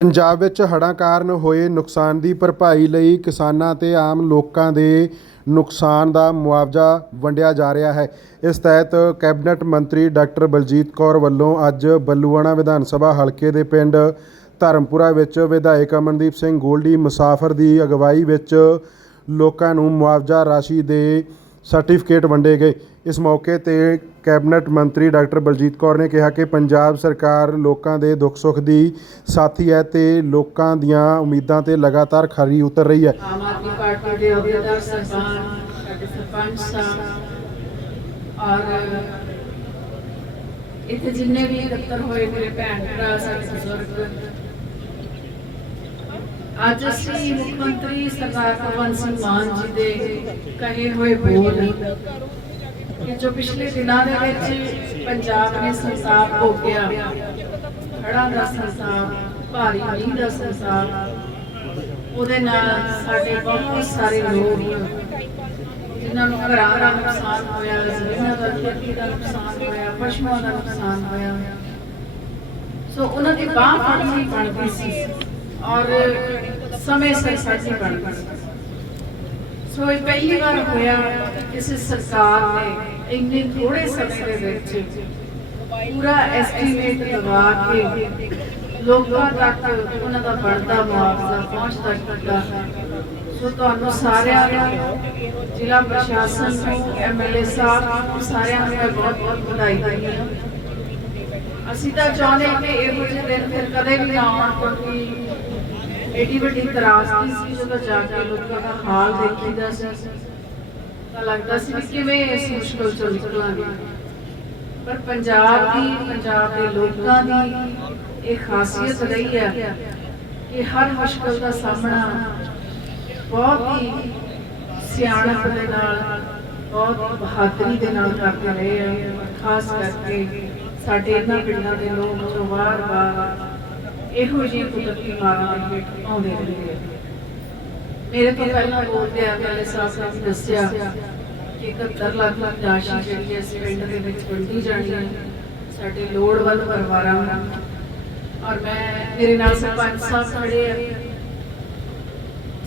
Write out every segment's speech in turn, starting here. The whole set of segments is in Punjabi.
ਪੰਜਾਬ ਵਿੱਚ ਹੜ੍ਹਾਂ ਕਾਰਨ ਹੋਏ ਨੁਕਸਾਨ ਦੀ ਭਰਪਾਈ ਲਈ ਕਿਸਾਨਾਂ ਅਤੇ ਆਮ ਲੋਕਾਂ ਦੇ ਨੁਕਸਾਨ ਦਾ ਮੁਆਵਜ਼ਾ ਵੰਡਿਆ ਜਾ ਰਿਹਾ ਹੈ। ਇਸ ਤਹਿਤ ਕੈਬਨਿਟ ਮੰਤਰੀ ਡਾਕਟਰ ਬਲਜੀਤ ਕੌਰ ਵੱਲੋਂ ਅੱਜ ਬੱਲੂਆਣਾ ਵਿਧਾਨ ਸਭਾ ਹਲਕੇ ਦੇ ਪਿੰਡ ਧਰਮਪੁਰਾ ਵਿੱਚ ਵਿਧਾਇਕ ਅਮਨਦੀਪ ਸਿੰਘ ਗੋਲਡੀ ਮੁਸਾਫਰ ਦੀ ਅਗਵਾਈ ਵਿੱਚ ਲੋਕਾਂ ਨੂੰ ਮੁਆਵਜ਼ਾ ਰਾਸ਼ੀ ਦੇ ਸਰਟੀਫਿਕੇਟ ਵੰਡੇ ਗਏ। ਇਸ ਮੌਕੇ ਤੇ ਕੈਬਨਿਟ ਮੰਤਰੀ ਡਾਕਟਰ ਬਲਜੀਤ ਕੌਰ ਨੇ ਕਿਹਾ ਕਿ ਪੰਜਾਬ ਸਰਕਾਰ ਲੋਕਾਂ ਦੇ ਦੁੱਖ ਸੁੱਖ ਦੀ ਸਾਥੀ ਹੈ ਤੇ ਲੋਕਾਂ ਦੀਆਂ ਉਮੀਦਾਂ ਤੇ ਲਗਾਤਾਰ ਖਰੀ ਉਤਰ ਰਹੀ ਹੈ। ਆਮ ਆਦਮੀ ਪਾਰਟੀ ਦੇ ਅਹੁਦੇਦਾਰ ਸਰਪੰਚ ਸਾਡੇ ਸਰਪੰਚ ਸਾਹਿਬ, ਔਰ ਇੱਥੇ ਜਿੰਨੇ ਵੀ ਇਕੱਤਰ ਹੋਏ, ਮੇਰੇ ਭੈਣ ਭਰਾ, ਸਾਡੇ ਬਜ਼ੁਰਗ ਅੱਜ ਅਸੀਂ ਮੁੱਖ ਮੰਤਰੀ ਸਰਦਾਰ ਭਗਵੰਤ ਸਿੰਘ ਮਾਨ ਜੀ ਦੇ ਕਹੇ ਹੋਏ ਬੋਲ ਕਿ ਜੋ ਪਿਛਲੇ ਦਿਨਾਂ ਦੇ ਵਿੱਚ ਪੰਜਾਬ ਨੇ ਸੰਸਾਰ ਭੋਗਿਆ, ਹੜ੍ਹਾਂ ਦਾ ਸੰਸਾਰ, ਭਾਰੀ ਮੀਂਹ ਦਾ ਸੰਸਾਰ, ਉਹਦੇ ਨਾਲ ਸਾਡੇ ਬਹੁਤ ਸਾਰੇ ਲੋਕ, ਜਿਨ੍ਹਾਂ ਨੂੰ ਘਰਾਂ ਦਾ ਨੁਕਸਾਨ ਹੋਇਆ, ਜ਼ਮੀਨਾਂ ਦਾ, ਖੇਤੀ ਦਾ ਨੁਕਸਾਨ ਹੋਇਆ, ਪਸ਼ੂਆਂ ਦਾ ਨੁਕਸਾਨ ਹੋਇਆ। ਸੋ ਉਹਨਾਂ ਦੀ ਬਾਹ ਫੜਨੀ ਬਣਦੀ ਸੀ। ਔਰ ਸਮੇਂ ਸਿਰ ਸਾਡੀ ਬਣਦੀ ਸੋ। ਇਹ ਪਹਿਲੀ ਵਾਰ ਹੋਇਆ ਕਿਸੇ ਸਰਕਾਰ ਨੇ ਇੰਨੇ ਥੋੜੇ ਸਮੇਂ ਦੇ ਵਿੱਚ ਪੂਰਾ ਐਸਟੀਮੇਟ ਲਗਾ ਕੇ ਲੋਕਾਂ ਤੱਕ ਉਹਨਾਂ ਦਾ ਬਣਦਾ ਮੁਆਵਜ਼ਾ ਪਹੁੰਚਦਾ ਕੀਤਾ। ਸੋ ਤੁਹਾਨੂੰ ਸਾਰਿਆਂ ਨੂੰ, ਜ਼ਿਲ੍ਹਾ ਪ੍ਰਸ਼ਾਸਨ ਨੂੰ ਐਮਐਲਏ ਸਾਹਿਬ ਸਾਰਿਆਂ ਨੂੰ ਬਹੁਤ ਬਹੁਤ ਵਧਾਈ ਦਿੰਦੀ ਹਾਂ। ਅਸੀਂ ਤਾਂ ਚਾਹੁੰਦੇ ਕਿ ਇਹੋ ਜਿਹੇ ਦਿਨ ਫਿਰ ਕਦੇ ਵੀ ਨਾ ਆਉਣ, ਕਿਉਂਕਿ ਏਡੀ ਵੱਡੀ ਤਰਾਸਦੀ ਸੀ ਜਦੋਂ ਜਾ ਕੇ ਲੋਕਾਂ ਦਾ ਹਾਲ ਦੇਖੀਦਾ ਸੀ? ਤਾਂ ਲੱਗਦਾ ਸੀ ਵੀ ਕਿਵੇਂ ਇਸ ਮੁਸ਼ਕਲ ਚੋਂ ਨਿਕਲਾਂਗੇ। ਪਰ ਪੰਜਾਬ ਦੀ, ਪੰਜਾਬ ਦੇ ਲੋਕਾਂ ਦੀ ਇਹ ਖਾਸੀਅਤ ਰਹੀ ਹੈ ਕਿ ਹਰ ਮੁਸ਼ਕਲ ਦਾ ਸਾਹਮਣਾ ਬਹੁਤ ਹੀ ਸਿਆਣਪ ਦੇ ਨਾਲ, ਬਹੁਤ ਬਹਾਦਰੀ ਦੇ ਨਾਲ ਕਰਦੇ ਰਹੇ ਆ। ਖਾਸ ਕਰਕੇ ਸਾਡੇ ਇਹਨਾਂ ਪਿੰਡਾਂ ਦੇ ਲੋਕ ਜੋ ਵਾਰ-ਵਾਰ ਇਹੋ ਜਿਹੀ ਕੁਦਰਤੀ ਮਾਰਾਂ ਦੇ ਹੇਠ ਆਉਂਦੇ ਰਹਿੰਦੇ ਆ। ਮੇਰੇ ਤੋਂ ਪਹਿਲਾਂ ਬੋਲਦੇ ਆ ਪਹਿਲੇ ਸਾਹਿਬ ਨੇ ਦੱਸਿਆ ਕਿ 71 ਲੱਖ ਲੱਖ ਰਾਸ਼ੀ ਜਿਹੜੀ ਇਸ ਪਿੰਡ ਦੇ ਵਿੱਚ ਵੰਡੀ ਜਾਣੀ ਹੈ। ਸਾਡੇ ਲੋੜਵੰਦ ਪਰਿਵਾਰਾਂ ਨੂੰ। ਔਰ ਮੈਂ, ਮੇਰੇ ਨਾਲ ਸਰਪੰਚ ਸਾਹਿਬ ਖੜੇ ਆ।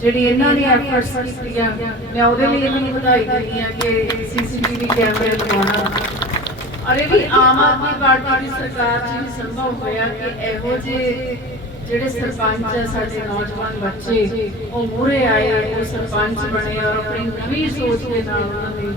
ਜਿਹੜੀ ਇਹਨਾਂ ਨੇ ਐਫਰਟਸ ਕੀਤੀਆਂ, ਮੈਂ ਉਹਦੇ ਲਈ ਇਹਨਾਂ ਨੂੰ ਵਧਾਈ ਦਿੰਦੀ ਆ ਕਿ ਸੀਸੀਟੀਵੀ ਕੈਮਰੇ ਲਗਾਉਣਾ ਔਰ ਵੀ ਆਮ ਆਦਮੀ ਪਾਰਟੀ ਦੀ ਸਰਕਾਰ 'ਚ ਹੀ ਸੰਭਵ ਹੋਇਆ ਕਿ ਇਹੋ ਜਿਹੇ ਜਿਹੜੇ ਸਰਪੰਚ ਆ ਸਾਡੇ ਨੌਜਵਾਨ ਬੱਚੇ, ਉਹ ਮੂਹਰੇ ਆਏ, ਉਹ ਸਰਪੰਚ ਬਣੇ ਔਰ ਆਪਣੀ ਨਵੀਂ ਸੋਚ ਦੇ ਨਾਲ ਉਹਨਾਂ ਨੇ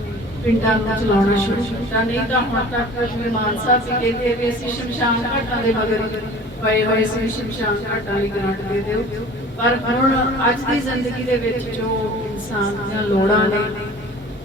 ਪਿੰਡਾਂ ਨੂੰ ਚਲਾਉਣਾ ਸ਼ੁਰੂ ਕੀਤਾ। ਨਹੀਂ ਤਾਂ ਹੁਣ ਤੱਕ ਜਿਵੇਂ ਮਾਨ ਸਾਹਿਬ ਵੀ ਕਹਿੰਦੇ ਵੀ ਅਸੀਂ ਸ਼ਮਸ਼ਾਨ ਘਾਟਾਂ ਦੇ ਮਗਰ ਪਏ ਹੋਏ ਸੀ ਸ਼ਮਸ਼ਾਨ ਘਾਟਾਂ ਲਈ ਗ੍ਰਾਂਟ ਦੇ ਦਿਓ। ਪਰ ਹੁਣ ਅੱਜ ਦੀ ਜ਼ਿੰਦਗੀ ਦੇ ਵਿੱਚ ਜੋ ਇਨਸਾਨ ਦੀਆਂ ਲੋੜਾਂ ਨੇ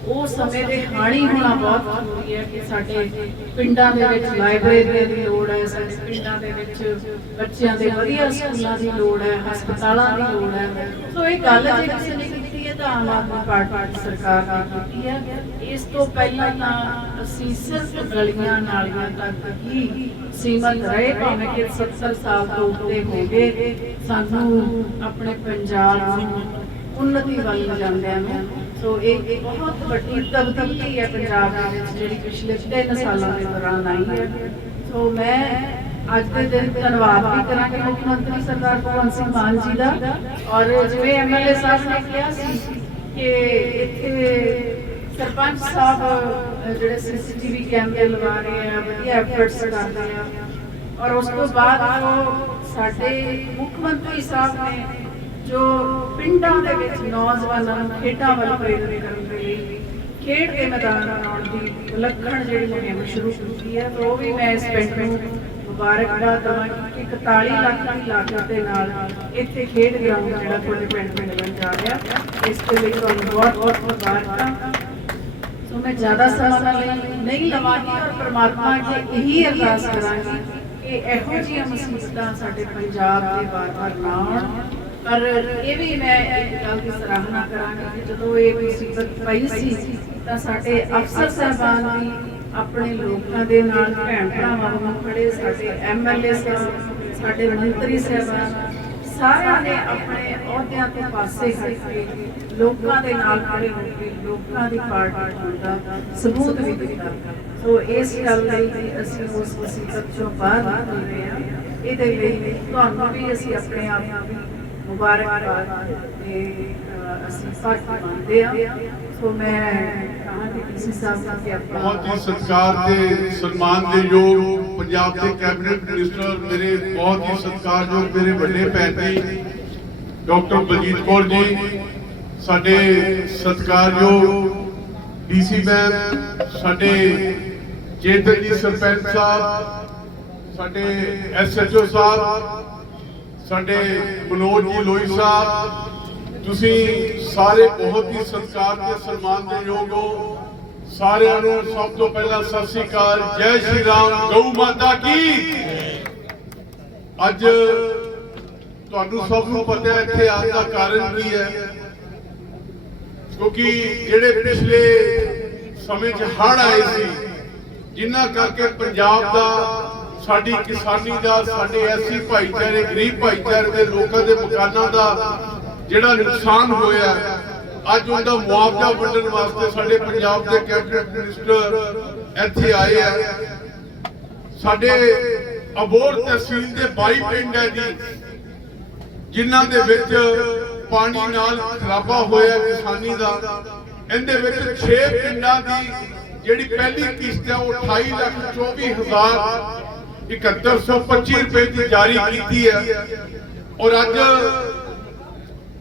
ਉਹ ਸਮੇਂ ਦੇ ਹਾਣੀ ਹੋਣਾ ਬਹੁਤ ਜ਼ਰੂਰੀ ਹੈ ਕਿ ਸਾਡੇ ਪਿੰਡਾਂ ਦੇ ਵਿੱਚ ਲਾਇਬ੍ਰੇਰੀ ਦੀ ਲੋੜ ਹੈ, ਸਾਡੇ ਪਿੰਡਾਂ ਦੇ ਵਿੱਚ ਬੱਚਿਆਂ ਦੇ ਵਧੀਆ ਸਕੂਲਾਂ ਦੀ ਲੋੜ ਹੈ, ਹਸਪਤਾਲਾਂ ਦੀ ਲੋੜ ਹੈ। ਸੋ ਇਹ ਗੱਲ ਜੇ ਕਿਸੇ ਨੇ ਕੀਤੀ ਹੈ ਤਾਂ ਆਮ ਆਦਮੀ ਪਾਰਟੀ ਸਰਕਾਰ ਨੇ ਕੀਤੀ ਹੈ। ਇਸ ਤੋਂ ਪਹਿਲਾਂ ਤਾਂ ਅਸੀਂ ਸਿਰਫ ਗਲੀਆਂ ਨਾਲੀਆਂ ਤੱਕ ਹੀ ਸੀਮਤ ਰਹੇ, ਭਾਵੇਂ ਕਿ 70 ਸਾਲ ਤੋਂ ਉੱਤੇ ਹੋ ਗਏ। ਸਾਨੂੰ ਆਪਣੇ ਪੰਜਾਬ ਨੂੰ ਉન્નਤੀ ਵੱਲ ਜਾਂਦਿਆਂ ਨੂੰ ਸੋ ਇਹ ਇੱਕ ਬਹੁਤ ਵੱਡੀ ਤਬਦੀਲੀ ਹੈ ਪੰਜਾਬ ਦੇ ਵਿੱਚ ਜਿਹੜੀ ਪਿਛਲੇ 3 ਸਾਲਾਂ ਦੇ ਦੌਰਾਨ ਆਈ ਹੈ ਸੋ ਮੈਂ ਅੱਜ ਦੇ ਦਿਨ ਧੰਨਵਾਦ ਵੀ ਕਰਾਂਗੀ ਮੁੱਖ ਮੰਤਰੀ ਸਰਦਾਰ ਭਗਵੰਤ ਸਿੰਘ ਮਾਨ ਜੀ ਦਾ ਔਰ ਜਿਵੇਂ ਐਮਐਲਏ ਸਾਹਿਬ ਨੇ ਕਿਹਾ ਸੀ ਕਿ ਇੱਥੇ ਸਰਪੰਚ ਸਾਹਿਬ ਅਹ, ਜਿਹੜੇ ਸੀਸੀਟੀਵੀ ਕੈਮਰੇ ਲਗਾ ਰਹੇ ਆ ਵਧੀਆ ਐਫਰਟਸ ਕਰ ਰਹੇ ਆ ਔਰ ਉਸ ਤੋਂ ਬਾਅਦ ਜੋ ਸਾਡੇ ਮੁੱਖ ਮੰਤਰੀ ਸਾਹਿਬ ਨੇ ਜੋ ਪਿੰਡਾਂ ਦੇ ਵਿੱਚ ਨੌਜਵਾਨਾਂ ਨੂੰ ਖੇਡਾਂ ਵੱਲ ਪ੍ਰੇਰਿਤ ਕਰਨ ਦੇ ਲਈ ਖੇਡ ਦੇ ਮੈਦਾਨ ਬਣਾਉਣ ਦੀ ਵਿਲੱਖਣ ਜਿਹੜੀ ਮੁਹਿੰਮ ਸ਼ੁਰੂ ਕੀਤੀ ਹੈ, ਤਾਂ ਉਹ ਵੀ ਮੈਂ ਇਸ ਪਿੰਡ ਨੂੰ ਮੁਬਾਰਕਬਾਦ ਦਵਾਂਗੀ ਕਿ 41 ਲੱਖ ਦੀ ਲਾਗਤ ਦੇ ਨਾਲ ਇੱਥੇ ਖੇਡ ਗਰਾਊਂਡ ਜਿਹੜਾ ਤੁਹਾਡੇ ਪਿੰਡ ਵਿੱਚ ਲੱਗਣ ਜਾ ਰਿਹਾ ਇਸ ਦੇ ਲਈ ਤੁਹਾਨੂੰ ਬਹੁਤ ਬਹੁਤ ਮੁਬਾਰਕਾਂ। ਸੋ ਮੈਂ ਜ਼ਿਆਦਾ ਸਮਾਂ ਨਹੀਂ ਲਵਾਂਗੀ ਔਰ ਪ੍ਰਮਾਤਮਾ ਅੱਗੇ ਇਹੀ ਅਰਦਾਸ ਕਰਾਂਗੀ ਕਿ ਇਹੋ ਜਿਹੀਆਂ ਮੁਸੀਬਤਾਂ ਸਾਡੇ ਪੰਜਾਬ ਦੇ ਵਾਰ-ਵਾਰ ਨਾ ਆਉਣ। ਪਰ ਇਹ ਵੀ ਮੈਂ ਗੱਲ ਦੀ ਸਰਾਹਨਾ ਕਰਾਂਗੀ ਕਿ ਜਦੋਂ ਇਹ ਮੁਸੀਬਤ ਪਈ ਸੀ, ਤਾਂ ਸਾਡੇ ਅਫਸਰ ਸਾਹਿਬਾਨ ਵੀ ਆਪਣੇ ਲੋਕਾਂ ਦੇ ਨਾਲ ਭੈਣ ਭਰਾਵਾਂ ਨੂੰ ਖੜੇ, ਸਾਡੇ ਐਮਐਲਏ ਸਾਹਿਬ, ਸਾਡੇ ਮੰਤਰੀ ਸਾਹਿਬਾਨ, ਸਾਰਿਆਂ ਨੇ ਆਪਣੇ ਅਹੁਦਿਆਂ ਤੋਂ ਪਾਸੇ ਹਟ ਕੇ ਲੋਕਾਂ ਦੇ ਨਾਲ ਖੜੇ ਹੋ ਕੇ ਲੋਕਾਂ ਦੀ ਪਾਰਟੀ ਦਾ ਸਬੂਤ ਵੀ ਦਿੱਤਾ। ਸੋ ਇਸ ਗੱਲ ਲਈ ਅਸੀਂ ਉਸ ਮੁਸੀਬਤ ਚੋਂ ਬਾਹਰ ਨਿਕਲ ਰਹੇ ਇਹਦੇ ਲਈ ਤੁਹਾਨੂੰ ਵੀ ਅਸੀਂ ਆਪਣੇ ਆਪ ਨੂੰ ਵੀ ਮੁਬਾਰਕਬਾਦ ਤੇ ਅਹ, ਅਸੀਂ ਭਾਗੀ ਮੰਨਦੇ ਆ ਸੋ ਮੈਂ ਕਹਾਂਗੀ ਡੀਸੀ ਸਾਹਿਬ ਨੂੰ ਕਿ ਆਪਣਾ ਬਹੁਤ ਹੀ ਸਤਿਕਾਰ ਤੇ ਸਨਮਾਨ ਦੇ ਯੋਗ ਪੰਜਾਬ ਦੇ ਕੈਬਨਿਟ ਮਿਨਿਸਟਰ ਮੇਰੇ ਬਹੁਤ ਹੀ ਸਤਿਕਾਰਯੋਗ ਮੇਰੇ ਵੱਡੇ ਭੈਣ ਜੀ ਡਾਕਟਰ ਬਲਜੀਤ ਕੌਰ ਜੀ ਸਾਡੇ ਸਤਿਕਾਰਯੋਗ ਡੀਸੀ ਮੈਮ ਸਾਡੇ ਚੇਤਨ ਜੀ ਸਰਪੰਚ ਸਾਹਿਬ ਸਾਡੇ ਐਸਐਚਓ ਸਾਹਿਬ ਸਾਡੇ ਮਨੋਜ ਜੀ ਲੋਈ ਸਾਹਿਬ, ਤੁਸੀਂ ਸਾਰੇ ਬਹੁਤ ਹੀ ਸਤਿਕਾਰ ਤੇ ਸਨਮਾਨ ਦੇ ਯੋਗ ਹੋ। ਸਾਰਿਆਂ ਨੂੰ ਸਭ ਤੋਂ ਪਹਿਲਾਂ ਸਤਿ ਸ੍ਰੀ ਅਕਾਲ, ਜੈ ਸ਼੍ਰੀ ਰਾਮ, ਗਊ ਮਾਤਾ ਕੀ? ਅੱਜ ਤੁਹਾਨੂੰ ਸਭ ਨੂੰ ਪਤਾ ਹੈ, ਇੱਥੇ ਆਉਣ ਦਾ ਕਾਰਨ ਕੀ ਹੈ। ਕਿਉਂਕਿ ਜਿਹੜੇ ਪਿਛਲੇ ਸਮੇਂ 'ਚ ਹੜ ਆਏ ਸੀ, ਜਿਨ੍ਹਾਂ ਕਰਕੇ ਪੰਜਾਬ ਦਾ ਸਾਡੀ ਕਿਸਾਨੀ ਦਾ, ਸਾਡੇ ਐਸੀ ਭਾਈਚਾਰੇ, ਗਰੀਬ ਭਾਈਚਾਰੇ ਦੇ ਲੋਕਾਂ ਦੇ ਮਕਾਨਾਂ ਦਾ ਜਿਹੜਾ ਨੁਕਸਾਨ ਹੋਇਆ, ਅੱਜ ਉਹਦਾ ਮੁਆਵਜ਼ਾ ਵੰਡਣ ਵਾਸਤੇ ਸਾਡੇ ਪੰਜਾਬ ਦੇ ਕੈਬਨਿਟ ਮਿਨਿਸਟਰ ਇੱਥੇ ਆਏ ਆ। ਸਾਡੇ ਅਬੋਰ ਤਹਿਸੀਲ ਦੇ 22 ਪਿੰਡ ਹੈ ਜੀ, ਜਿਨ੍ਹਾਂ ਦੇ ਵਿੱਚ ਪਾਣੀ ਨਾਲ ਖਰਾਬਾ ਹੋਇਆ ਕਿਸਾਨੀ ਦਾ। ਇਹਦੇ ਵਿੱਚ 6 ਪਿੰਡਾਂ ਦੀ ਜਿਹੜੀ ਪਹਿਲੀ ਕਿਸ਼ਤ ਹੈ ਉਹ 28 ਲੱਖ 24 ਹਜ਼ਾਰ 7125 ਰੁਪਏ ਦੀ ਜਾਰੀ ਕੀਤੀ ਹੈ। ਔਰ ਅੱਜ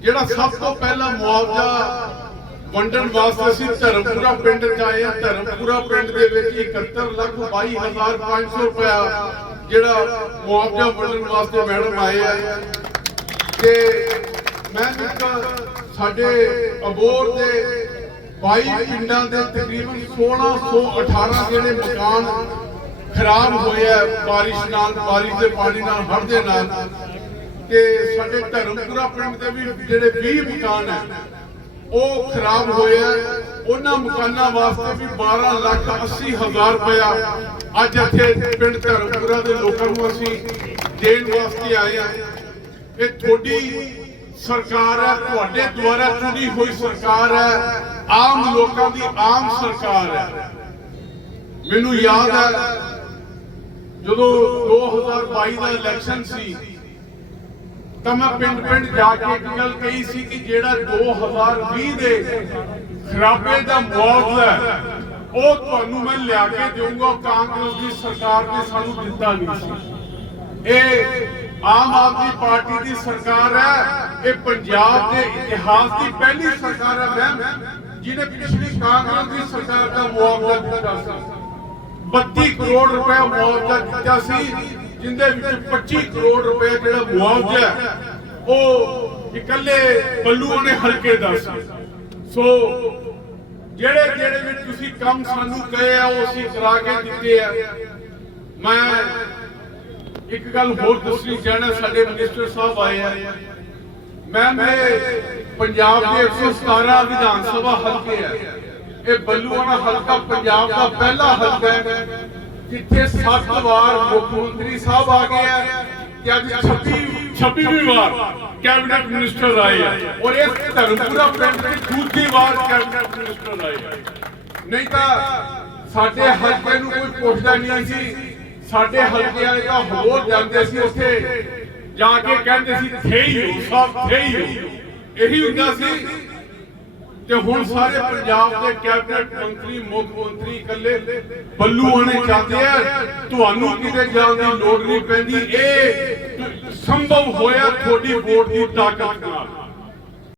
ਜਿਹੜਾ ਸਭ ਤੋਂ ਪਹਿਲਾ ਮੁਆਵਜ਼ਾ ਵੰਡਣ ਵਾਸਤੇ ਅਸੀਂ ਧਰਮਪੁਰਾ ਪਿੰਡ ਚ ਆਏ ਹਾਂ। ਧਰਮਪੁਰਾ ਪਿੰਡ ਦੇ ਵਿੱਚ 71 ਲੱਖ 22500 ਰੁਪਇਆ ਜਿਹੜਾ ਮੁਆਵਜ਼ਾ ਵੰਡਣ ਵਾਸਤੇ ਮੈਡਮ ਆਏ ਆ। ਤੇ ਮੈਂ ਇੱਕ ਸਾਡੇ ਅਬੋਰ ਦੇ 22 ਪਿੰਡਾਂ ਦੇ ਤਕਰੀਬਨ 1618 ਜਿਹੜੇ ਮਕਾਨ ਖਰਾਬ ਹੋਇਆ ਆ ਬਾਰਿਸ਼ ਨਾਲ, ਬਾਰਿਸ਼ ਦੇ ਪਾਣੀ ਨਾਲ, ਹੜ੍ਹ ਦੇ ਨਾਲ ਤੇ ਸਾਡੇ ਧਰਮਪੁਰਾ ਪਿੰਡ ਦੇ ਵੀ ਜਿਹੜੇ 20 ਮਕਾਨ ਹੈ ਉਹ ਖਰਾਬ ਹੋਏ ਉਹਨਾਂ ਮਕਾਨਾਂ ਵਾਸਤੇ ਵੀ 12 ਲੱਖ 80 ਹਜ਼ਾਰ ਰੁਪਇਆ ਅੱਜ ਇੱਥੇ ਪਿੰਡ ਧਰਮਪੁਰਾ ਦੇ ਲੋਕਾਂ ਨੂੰ ਅਸੀਂ ਦੇਣ ਵਾਸਤੇ ਆਏ ਆ। ਇਹ ਤੁਹਾਡੀ ਸਰਕਾਰ ਹੈ, ਤੁਹਾਡੇ ਦੁਆਰਾ ਚੁਣੀ ਹੋਈ ਸਰਕਾਰ ਹੈ, ਆਮ ਲੋਕਾਂ ਦੀ ਆਮ ਸਰਕਾਰ ਹੈ। ਮੈਨੂੰ ਯਾਦ ਹੈ ਜਦੋਂ 2022 ਦਾ ਇਲੈਕਸ਼ਨ ਸੀ, ਤਾਂ ਮੈਂ ਪਿੰਡ ਪਿੰਡ ਜਾ ਕੇ ਇੱਕ ਗੱਲ ਕਹੀ ਸੀ ਕਿ ਜਿਹੜਾ 2020 ਦੇ ਖਰਾਬੇ ਦਾ ਮੁਆਵਜ਼ਾ ਉਹ ਤੁਹਾਨੂੰ ਮੈਂ ਲਿਆ ਕੇ ਦੇਵਾਂਗਾ ਕਾਂਗਰਸ ਦੀ ਸਰਕਾਰ ਨੇ ਸਾਨੂੰ ਦਿੱਤਾ ਨਹੀਂ ਸੀ। ਇਹ ਆਮ ਆਦਮੀ ਪਾਰਟੀ ਦੀ ਸਰਕਾਰ ਹੈ, ਇਹ ਪੰਜਾਬ ਦੇ ਇਤਿਹਾਸ ਦੀ ਪਹਿਲੀ ਸਰਕਾਰ ਹੈ, ਮੈਮ, ਜਿਹਨੇ ਪਿਛਲੀ ਕਾਂਗਰਸ ਦੀ ਸਰਕਾਰ ਦਾ ਮੁਆਵਜ਼ਾ ਦਿੱਤਾ ਸੀ। 32 ਕਰੋੜ ਰੁਪਏ ਮੁਆਵਜ਼ਾ ਦਿੱਤਾ ਸੀ, ਜਿੰਦੇ ਵਿੱਚ 25 ਕਰੋੜ ਰੁਪਏ ਜਿਹੜਾ ਮੁਆਵਜ਼ਾ ਉਹ ਇਕੱਲੇ ਬੱਲੂਆਂ ਨੇ ਹਲਕੇ ਦਾ ਸੀ। ਸੋ ਜਿਹੜੇ ਜਿਹੜੇ ਵੀ ਤੁਸੀਂ ਕੰਮ ਸਾਨੂੰ ਕਹੇ ਆ, ਉਹ ਅਸੀਂ ਕਰਾ ਕੇ ਦਿੱਤੇ ਆ। ਮੈਂ ਇੱਕ ਗੱਲ ਹੋਰ ਦੱਸਣੀ ਚਾਹਣਾ ਸਾਡੇ ਮਿਨਿਸਟਰ ਸਾਹਿਬ ਆਏ ਆ। ਮੈਂ ਪੰਜਾਬ ਦੇ 117 ਵਿਧਾਨ ਸਭਾ ਹਲਕੇ ਆ। ਇਹ ਬੱਲੂਆਣਾ ਹਲਕਾ ਪੰਜਾਬ ਦਾ ਪਹਿਲਾ ਹਲਕਾ ਹੈ ਜਿੱਥੇ ਸੱਤ ਵਾਰ ਮੁੱਖ ਮੰਤਰੀ ਸਾਹਿਬ ਆ ਗਏ ਆ ਤੇ ਅੱਜ 26 26ਵੀਂ ਵਾਰ ਕੈਬਨਿਟ ਮਿਨਿਸਟਰ ਆਏ ਆ। ਔਰ ਇਸ ਧਰਮਪੁਰਾ ਪਿੰਡ ਦੇ ਦੂਜੀ ਵਾਰ ਕੈਬਨਿਟ ਮਿਨਿਸਟਰ ਆਏ ਨਹੀਂ ਤਾਂ ਸਾਡੇ ਹਲਕੇ ਨੂੰ ਕੋਈ ਪੁੱਛਦਾ ਨਹੀਂ ਸੀ ਸਾਡੇ ਹਲਕੇ ਵਾਲੇ ਤਾਂ ਹੋਰ ਜਾਂਦੇ ਸੀ ਉੱਥੇ। ਜਾ ਕੇ ਕਹਿੰਦੇ ਸੀ ਥੇ ਹੀ ਹੋ ਸਭ ਥੇ ਹੀ ਹੋ। ਇਹੀ ਹੁੰਦਾ ਸੀ ਤੇ ਹੁਣ ਸਾਰੇ ਪੰਜਾਬ ਦੇ ਕੈਬਨਿਟ ਮੰਤਰੀ, ਮੁੱਖ ਮੰਤਰੀ ਇਕੱਲੇ ਬੱਲੂ ਆਣੇ ਚਾਹਦੇ ਆ। ਤੁਹਾਨੂੰ ਕਿਤੇ ਜਾਣ ਦੀ ਲੋੜ ਨਹੀਂ ਪੈਂਦੀ। ਇਹ ਸੰਭਵ ਹੋਇਆ ਤੁਹਾਡੀ ਵੋਟ ਦੀ ਤਾਕਤ ਨਾਲ।